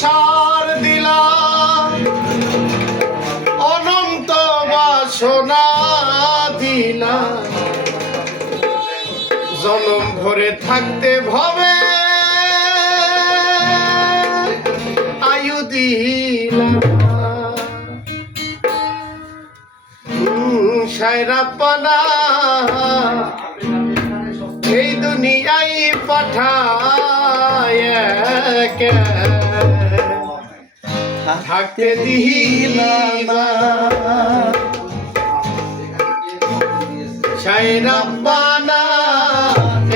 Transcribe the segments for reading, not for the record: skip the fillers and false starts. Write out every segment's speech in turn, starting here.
সংসার দিলাম, অনন্ত বাসনা দিলাম, জনম ভরে থাকতে ভবে আয়ু দিলাম। সায়রাপানা এই দুনিয়ায় পাঠায় থাকতে দিলাম। সায়রাপানা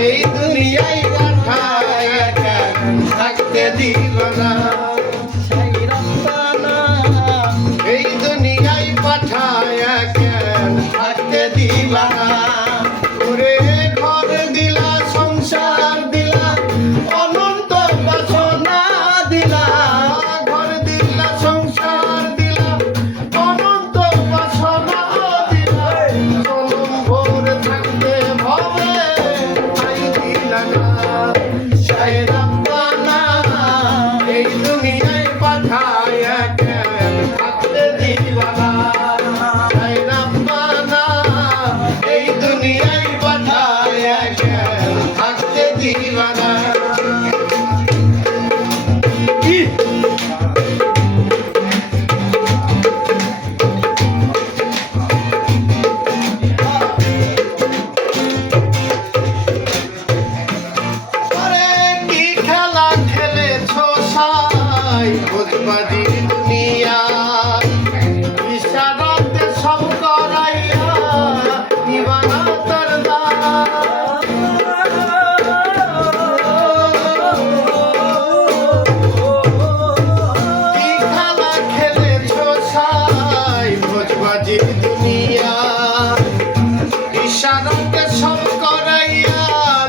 এই দুনিয়ায় পাঠায় থাকতে দিল না। সায়রাপানা এই দুনিয়ায় পাঠায় থাকতে দিলা। ওরে ঘর দিলা, সংসার দিলা, অনন্ত বাসনা দিলা। ঘর দিলা, সংসার দিলা, অনন্ত বাসনা দিলা, জনম ভোর থাকতে ভবে আয়ু দিলা না। সায়রাপানা এই দুনিয়ায় পাঠায় থাকতে দিলা না। সায়রাপানা এই দুনিয়ায় পাঠায় থাকতে দিলা না। ভোজবাজি দুনিয়া ইশারাতে সব করাইয়া নিবানা তার কি খেলা খেলেছ সাই। ভোজবাজি দুনিয়া ইশারাতে সব করাইয়া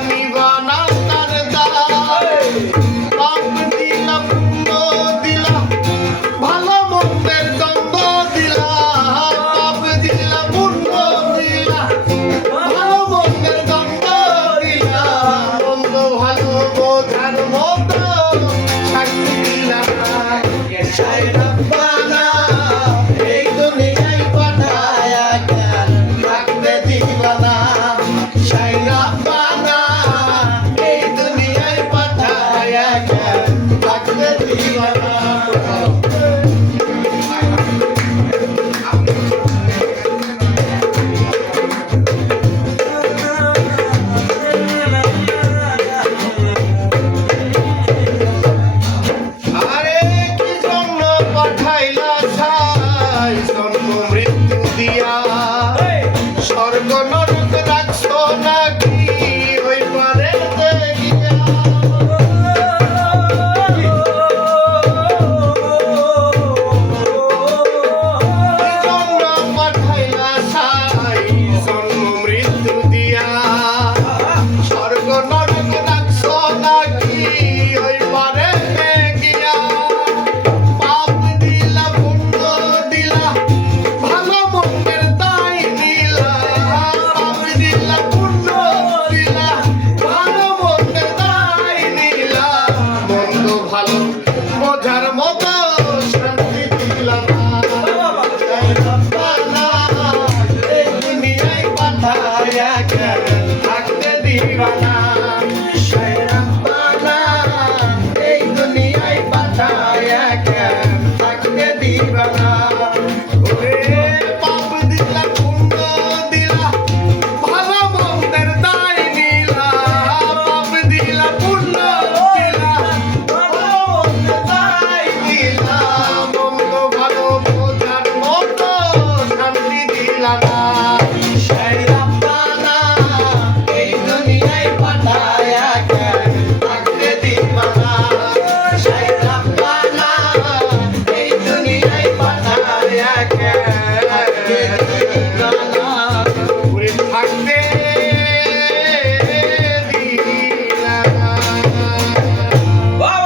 নিবানা তার পাপ দিলা, পুণ্য দিলা, ভালো মন্দের দ্বন্দ্ব দিলা। পাপ দিলা, পুণ্য দিলা, ভালো মন্দের দ্বন্দ্ব দিলা। মন্দ ভালো বোঝার মতো শাস্তি দিলা। সায়রাপানা এই দুনিয়ায় পাঠায় থাকতে দিলা না। সায়রাপানা এই দুনিয়ায় পাঠায় থাকতে দিলা না। আরে কি জন্য পাঠাইলা সাই জন্ম মৃত্যু দিয়া। স্বর্গ নরক রাখছো নাকি ওই পারেতে গিয়া। কি জন্য পাঠাইলা সাই জন্ম মৃত্যু দিয়া। স্বর্গ নরক রাখছো নাকি ওই পারেতে গিয়া। পাপ দিলা, পুণ্য দিলা, ভালো মন্দের দায় দিলা। পাপ দিলা, পুণ্য দিলা, ভালো মন্দের দায় দিলা। মন্দ ভালো বোঝার মতো শান্তি দিলা না। সায়রাপানা এই দুনিয়ায় পাঠায় থাকতে দিবা না। সায়রাপানা এই দুনিয়ায় পাঠায় থাকতে দিবা না। ওরে পাপ দিলা, পুণ্য দিলা, ভালো মন্দের দায় দিলা। পাপ দিলা, পুণ্য দিলা, ভালো মন্দের দায় দিলা। মন্দ ভালো বোঝার মতো শান্তি দিলা না।